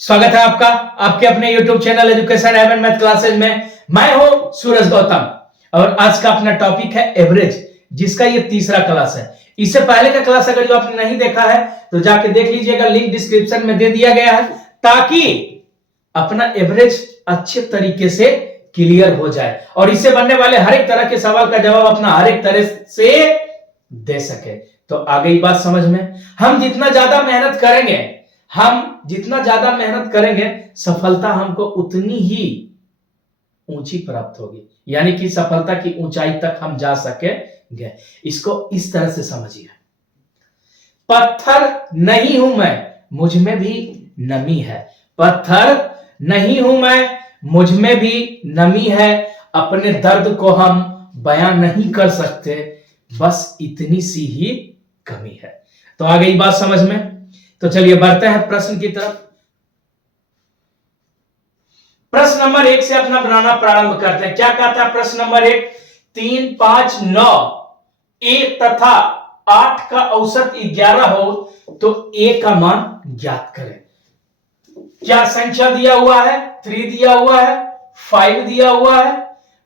स्वागत है आपका आपके अपने YouTube channel education haven math classes में। मैं हूं सूरज गौतम और आज का अपना टॉपिक है एवरेज, जिसका ये तीसरा क्लास है। इससे पहले का क्लास अगर जो आपने नहीं देखा है तो जाके देख लीजिएगा, लिंक डिस्क्रिप्शन में दे दिया गया है, ताकि अपना एवरेज अच्छे तरीके से क्लियर हो जाए और इससे बनने वाले हर एक तरह के सवाल का जवाब अपना हर एक तरह से दे सके। तो आ गई बात समझ में। हम जितना ज्यादा मेहनत करेंगे सफलता हमको उतनी ही ऊंची प्राप्त होगी, यानी कि सफलता की ऊंचाई तक हम जा सकेंगे। इसको इस तरह से समझिए, पत्थर नहीं हूं मैं, मुझ में भी नमी है। पत्थर नहीं हूं मैं, मुझ में भी नमी है। अपने दर्द को हम बयां नहीं कर सकते, बस इतनी सी ही कमी है। तो आ गई बात समझ में। तो चलिए बढ़ते हैं प्रश्न की तरफ। प्रश्न नंबर 1 से अपना बनाना प्रारंभ करते हैं। क्या कहता है प्रश्न नंबर 1? 3, 5, 9, 1 तथा 8 का औसत 11 हो तो a का मान ज्ञात करें। क्या संख्या दिया हुआ है? 3 दिया हुआ है, 5 दिया हुआ है,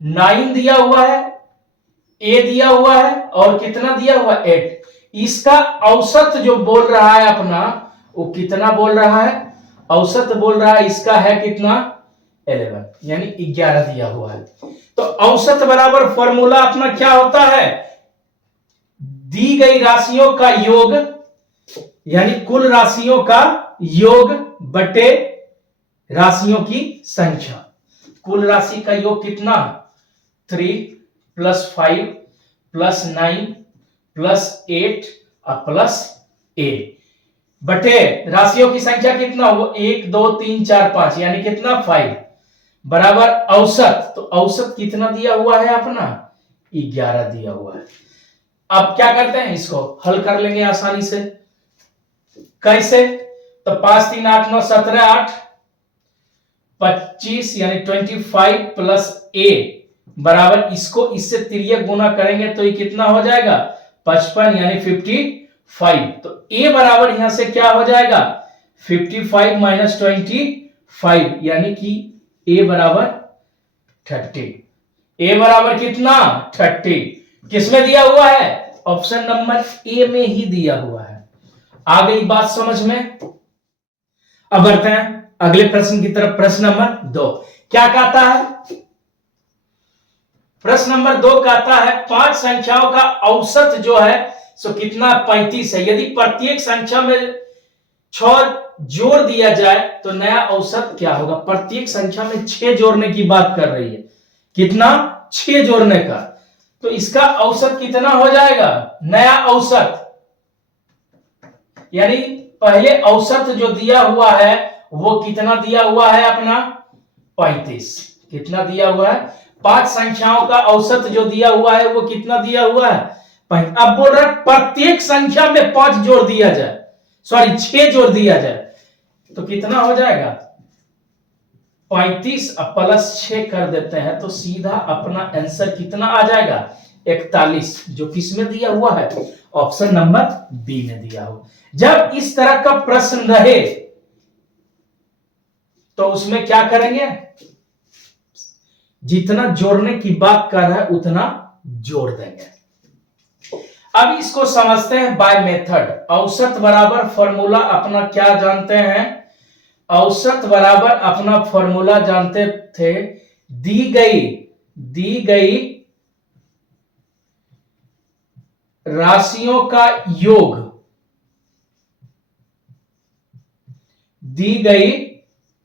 9 दिया हुआ है, a दिया हुआ है और कितना दिया हुआ? 8। इसका औसत जो बोल रहा है अपना, वो कितना बोल रहा है? औसत बोल रहा है इसका है कितना? 11, यानी 11 दिया हुआ है। तो औसत बराबर फॉर्मूला अपना क्या होता है? दी गई राशियों का योग, यानी कुल राशियों का योग बटे राशियों की संख्या। कुल राशि का योग कितना? 3 + 5 + 9 + 8 और प्लस a बटे राशियों की संख्या कितना हो? 1 2 3 4 5, यानी कितना? 5 बराबर औसत। तो औसत कितना दिया हुआ है अपना? 11 दिया हुआ है। अब क्या करते हैं, इसको हल कर लेंगे आसानी से। कैसे? तो 5 3 8 9 17 8 25, यानी 25 + a बराबर इसको इससे तिर्यक गुना करेंगे तो ये कितना हो जाएगा? 55, यानी 55। तो a बराबर यहां से क्या हो जाएगा? 55 - 25, यानी कि a बराबर 30। a बराबर कितना? 30। किसमें दिया हुआ है? ऑप्शन नंबर ए में ही दिया हुआ है। आ गई बात समझ में। अब बढ़ते हैं अगले प्रश्न की तरफ। प्रश्न नंबर 2 क्या कहता है? प्रश्न नंबर 2 कहता है 5 संख्याओं का औसत जो है सो कितना? 35 है। यदि प्रत्येक संख्या में 6 जोड़ दिया जाए तो नया औसत क्या होगा? प्रत्येक संख्या में 6 जोड़ने की बात कर रही है। कितना? 6 जोड़ने का। तो इसका औसत कितना हो जाएगा? नया औसत, यानी पहले औसत जो दिया हुआ है वो कितना दिया हुआ है अपना? 35। कितना दिया हुआ है? 5 संख्याओं का औसत जो दिया हुआ है वो कितना दिया हुआ है? 5। अब बोल रहा है प्रत्येक संख्या में 5 जोड़ दिया जाए, सॉरी 6 जोड़ दिया जाए तो कितना हो जाएगा? 35 प्लस 6 कर देते हैं तो सीधा अपना आंसर कितना आ जाएगा? 41, जो किसमें दिया हुआ है? ऑप्शन नंबर बी में दिया हुआ। जब इस तरह का प्रश्न रहे तो उसमें क्या करेंगे? जितना जोड़ने की बात कर रहा है उतना जोड़ देंगे। अब इसको समझते हैं बाय मेथड। औसत बराबर फॉर्मूला अपना क्या जानते हैं? औसत बराबर अपना फॉर्मूला जानते थे, दी गई राशियों का योग, दी गई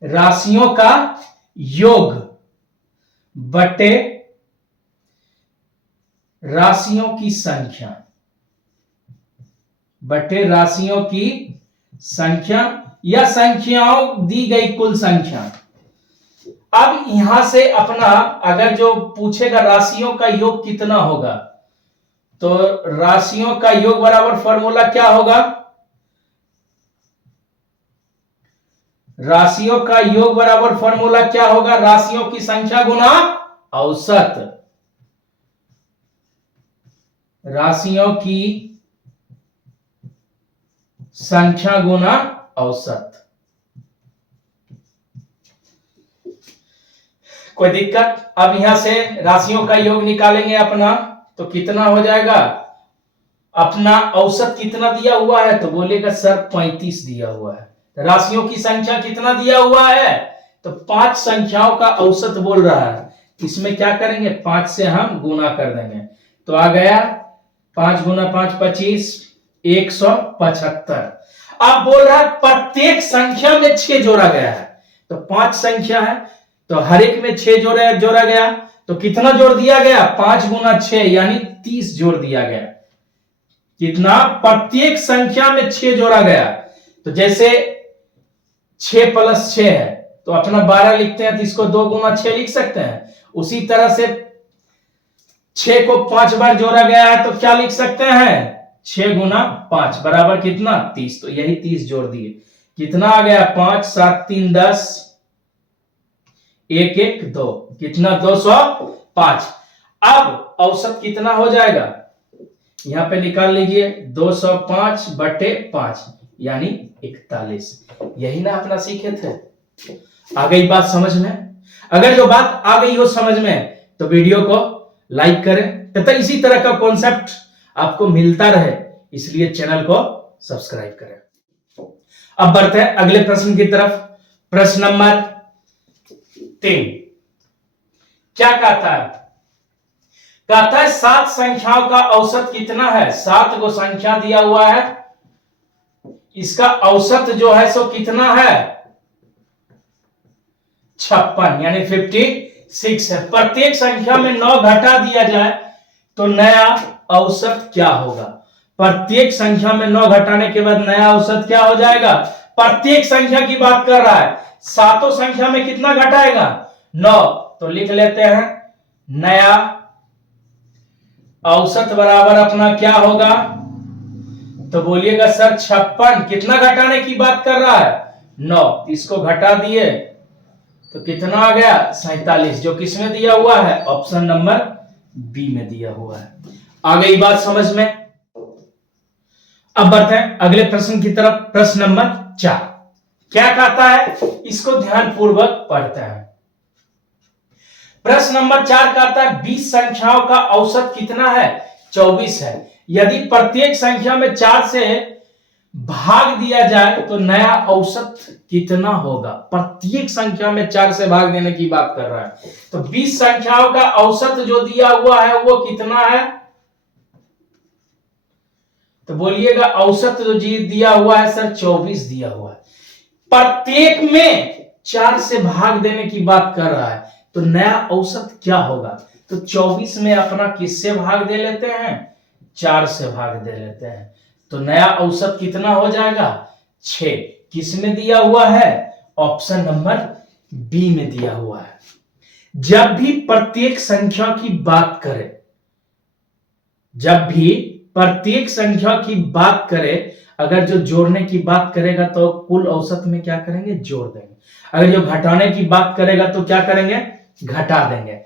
राशियों का योग बटे राशियों की संख्या, बटे राशियों की संख्या या संख्याओं दी गई कुल संख्या। अब यहां से अपना अगर जो पूछेगा राशियों का योग कितना होगा, तो राशियों का योग बराबर फॉर्मूला क्या होगा? राशियों का योग बराबर फॉर्मूला क्या होगा? राशियों की संख्या गुना औसत। राशियों की संख्या गुना औसत। कोई दिक्कत? अब यहां से राशियों का योग निकालेंगे अपना, तो कितना हो जाएगा? अपना औसत कितना दिया हुआ है? तो बोलेगा सर 35 दिया हुआ है। राशियों की संख्या कितना दिया हुआ है? तो 5 संख्याओं का औसत बोल रहा है। इसमें क्या करेंगे? 5 से हम गुना कर देंगे, तो आ गया 5 गुना 5 25, 175। अब बोल रहा है प्रत्येक संख्या में 6 जोड़ा गया है। तो 5 संख्या है, तो हर एक में 6 जोड़ा गया, तो कितना जोड़ दिया गया? 5 गुना 6 यानी 30 जोड़ दिया गया। कितना? प्रत्येक संख्या में 6 जोड़ा गया। तो जैसे 6 प्लस 6 है, तो अपना 12 लिखते हैं, तो इसको 2 गुना 6 लिख सकते हैं। उसी तरह से 6 को 5 बार जोड़ा गया है, तो क्या लिख सकते हैं? 6 गुना 5 बराबर कितना? 30। तो यही 30 जोड़ दिए। कितना आ गया? 5 7 3 10, 1 1 2, कितना? 205। अब औसत कितना हो जाएगा? यहां पे निकाल लीजिए, 205 बटे 5 यानी 41। यही ना अपना सीखे थे। आ गई बात समझ में? अगर जो बात आ गई हो समझ में, तो वीडियो को लाइक करें तथा इसी तरह का कॉन्सेप्ट आपको मिलता रहे, इसलिए चैनल को सब्सक्राइब करें। अब बढ़ते हैं अगले प्रश्न की तरफ। प्रश्न नंबर 3 क्या कहता है? कहता है 7 संख्याओं का औसत कितना है? 7 को संख्या दिया हुआ है, इसका औसत जो है सो कितना है? 56 यानी 56 है। प्रत्येक संख्या में 9 घटा दिया जाए तो नया औसत क्या होगा? प्रत्येक संख्या में 9 घटाने के बाद नया औसत क्या हो जाएगा? प्रत्येक संख्या की बात कर रहा है, सातों संख्या में कितना घटाएगा? 9। तो लिख लेते हैं, नया औसत बराबर अपना क्या होगा? तो बोलिएगा सर 56 कितना घटाने की बात कर रहा है? 9। इसको घटा दिए तो कितना आ गया? 47, जो किसमें दिया हुआ है? ऑप्शन नंबर बी में दिया हुआ है। आ गई बात समझ में? अब बढ़ते हैं अगले प्रश्न की तरफ। प्रश्न नंबर 4 क्या कहता है? इसको ध्यानपूर्वक पढ़ते हैं। प्रश्न नंबर 4 कहता है 20 संख्याओं का औसत कितना है? 24 है। यदि प्रत्येक संख्या में 4 से भाग दिया जाए तो नया औसत कितना होगा? प्रत्येक संख्या में 4 से भाग देने की बात कर रहा है। तो 20 संख्याओं का औसत जो दिया हुआ है वो कितना है? तो बोलिएगा औसत जो दिया हुआ है सर 24 दिया हुआ है। प्रत्येक में 4 से भाग देने की बात कर रहा है, तो नया औसत क्या होगा? तो 24 में अपना किससे भाग दे लेते हैं? 4 से भाग दे लेते हैं, तो नया औसत कितना हो जाएगा? 6। किसमें दिया हुआ है? ऑप्शन नंबर बी में दिया हुआ है। जब भी प्रत्येक संख्या की बात करें, जब भी प्रत्येक संख्या की बात करें, अगर जो जोड़ने की बात करेगा तो कुल औसत में क्या करेंगे? जोड़ देंगे। अगर जो घटाने की बात करेगा तो क्या करेंगे? घटा देंगे।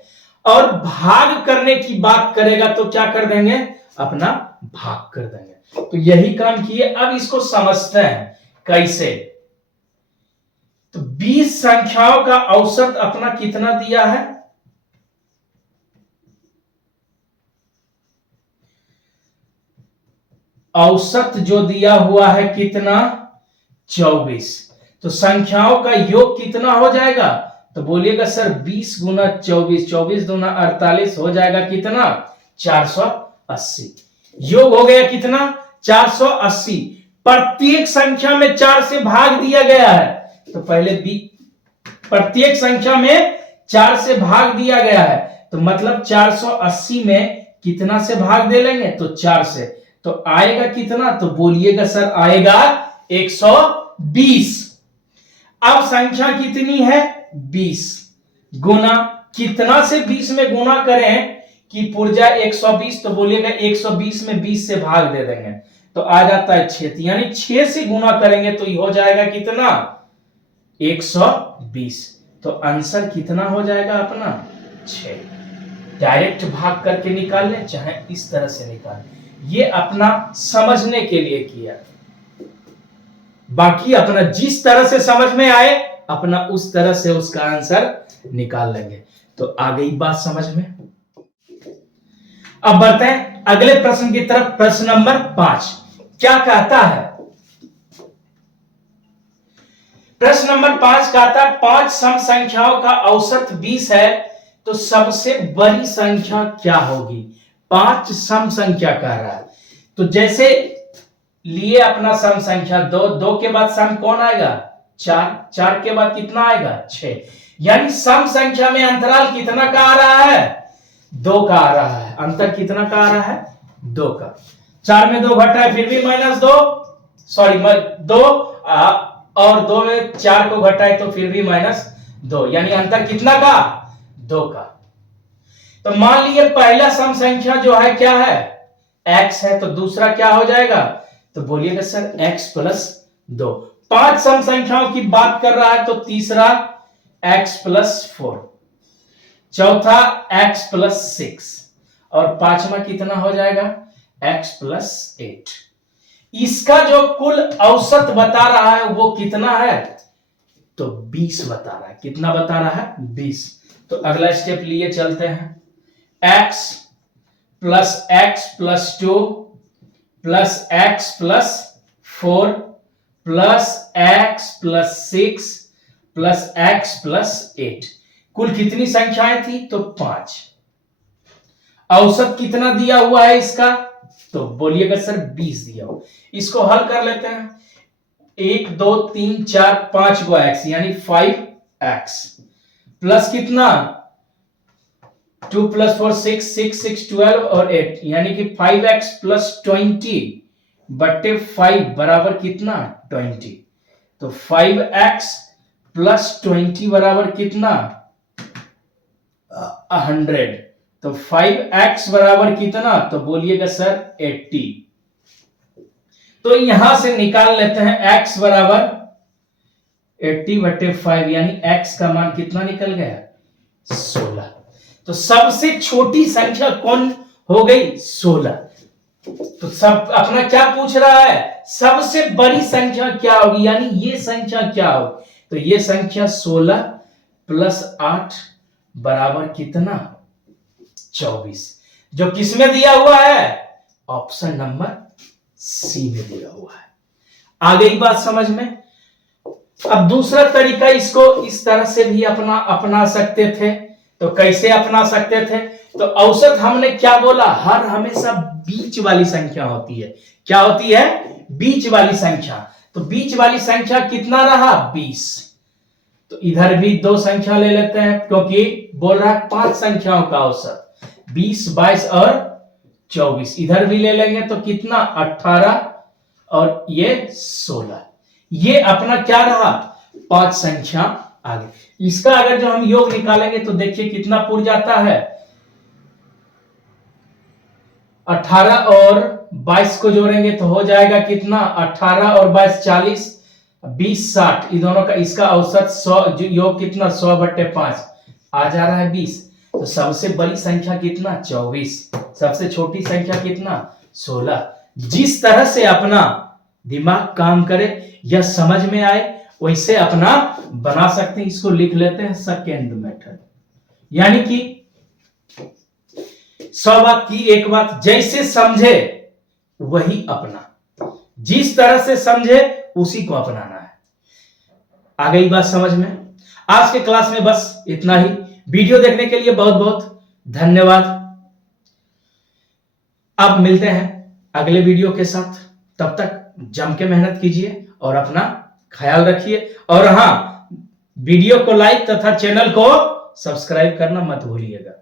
और भाग करने की बात करेगा तो क्या कर देंगे? अपना भाग कर देंगे। तो यही काम किए। अब इसको समझते हैं कैसे। तो 20 संख्याओं का औसत अपना कितना दिया है? औसत जो दिया हुआ है कितना? 24। तो संख्याओं का योग कितना हो जाएगा? तो बोलिएगा सर 20 गुना 24, 24 दूना 48 हो जाएगा कितना? 480। योग हो गया कितना? 480। प्रत्येक संख्या में 4 से भाग दिया गया है, तो पहले प्रत्येक संख्या में 4 से भाग दिया गया है, तो मतलब 480 में कितना से भाग दे लेंगे? तो 4 से। तो आएगा कितना? तो बोलिएगा सर आएगा 120। अब संख्या कितनी है? 20। गुना कितना से 20 में गुना करें कि पुर्जा 120, तो बोलिएगा 120 में 20 से भाग दे देंगे तो आ जाता है 6, यानी 6 से गुना करेंगे तो ये हो जाएगा कितना? 120। तो आंसर कितना हो जाएगा अपना? 6। डायरेक्ट भाग करके निकाल लें, चाहे इस तरह से निकाल लें, ये अपना समझने के लिए किया। बाकी अपना जिस तरह से समझ में आए अपना उस तरह से उसका आंसर निकाल लेंगे। तो आ गई बात समझ में। अब बढ़ते हैं अगले प्रश्न की तरफ। प्रश्न नंबर 5 क्या कहता है? प्रश्न नंबर 5 कहता है 5 सम संख्याओं का औसत 20 है तो सबसे बड़ी संख्या क्या होगी? 5 सम संख्या कह रहा है, तो जैसे लिए अपना सम संख्या 2, 2 के बाद सम कौन आएगा? 4, 4 के बाद कितना आएगा? 6। यानी सम संख्या में अंतराल कितना का आ रहा है? 2 का आ रहा है। अंतर कितना का आ रहा है? 2 का। 4 में 2 घटा है फिर भी -2, सॉरी 2, और 2 में 4 को घटाए तो फिर भी -2, यानी अंतर कितना का? 2 का। तो मान लीजिए पहला सम संख्या जो है क्या है? x है, तो दूसरा क्या हो जाएगा? तो बोलिएगा सर x + 2। 5 सम संख्याओं की बात कर रहा है तो तीसरा x + 4, चौथा x + 6 और पांचवा कितना हो जाएगा? x + 8। इसका जो कुल औसत बता रहा है वो कितना है? तो 20 बता रहा है। कितना बता रहा है? 20। तो अगला स्टेप लिए चलते हैं। x + x + 2 + x + 4 + x + 6 + x + 8। कुल कितनी संख्याएं थी? तो 5। औसत कितना दिया हुआ है इसका? तो बोलिएगा सर 20 दिया हुआ। इसको हल कर लेते हैं। 1 2 3 4 5 गो x यानी 5x प्लस कितना? 2 + 4 6 6 6 12 और 8 यानी कि 5x + 20 बट्टे 5 बराबर कितना? 20। तो 5x + 20 बराबर कितना? 100। तो 5x बराबर कितना? तो बोलिएगा सर 80। तो यहां से निकाल लेते हैं x बराबर 80/5 यानी x का मान कितना निकल गया? 16। तो सबसे छोटी संख्या कौन हो गई? 16। तो सब अपना क्या पूछ रहा है? सबसे बड़ी संख्या क्या होगी, यानी ये संख्या क्या होगी? तो ये संख्या 16 + 8 बराबर कितना? 24। जो किसमें दिया हुआ है? ऑप्शन नंबर सी में दिया हुआ है। आ गई बात समझ में। अब दूसरा तरीका इसको इस तरह से भी अपना सकते थे। तो कैसे अपना सकते थे? तो औसत हमने क्या बोला? हर हमेशा बीच वाली संख्या होती है। क्या होती है? बीच वाली संख्या। तो बीच वाली संख्या कितना रहा? 20। तो इधर भी 2 संख्या ले लेते हैं क्योंकि बोल रहा है 5 संख्याओं का औसत 20 22 और 24। इधर भी ले लेंगे तो कितना? 18 और ये 16। ये अपना क्या रहा? 5 संख्या आगे। इसका अगर जो हम योग निकालेंगे तो देखिए कितना पुर जाता है। 18 और 22 को जोड़ेंगे तो हो जाएगा कितना? 18 और 22 40, 20 60। इन दोनों का इसका औसत 100 योग कितना? 100/5 आ जा रहा है 20। तो सबसे बड़ी संख्या कितना? 24। सबसे छोटी संख्या कितना? 16। जिस तरह से अपना दिमाग काम करे या समझ में आए वैसे अपना बना सकते हैं। इसको लिख लेते हैं सेकेंड मेथड। यानी कि 100 बात की एक बात, जैसे समझे वही अपना, जिस तरह से समझे उसी को अपनाना है। आ गई बात समझ में। आज के क्लास में बस इतना ही। वीडियो देखने के लिए बहुत बहुत धन्यवाद। अब मिलते हैं अगले वीडियो के साथ। तब तक जम के मेहनत कीजिए और अपना ख्याल रखिए। और हां, वीडियो को लाइक तथा चैनल को सब्सक्राइब करना मत भूलिएगा।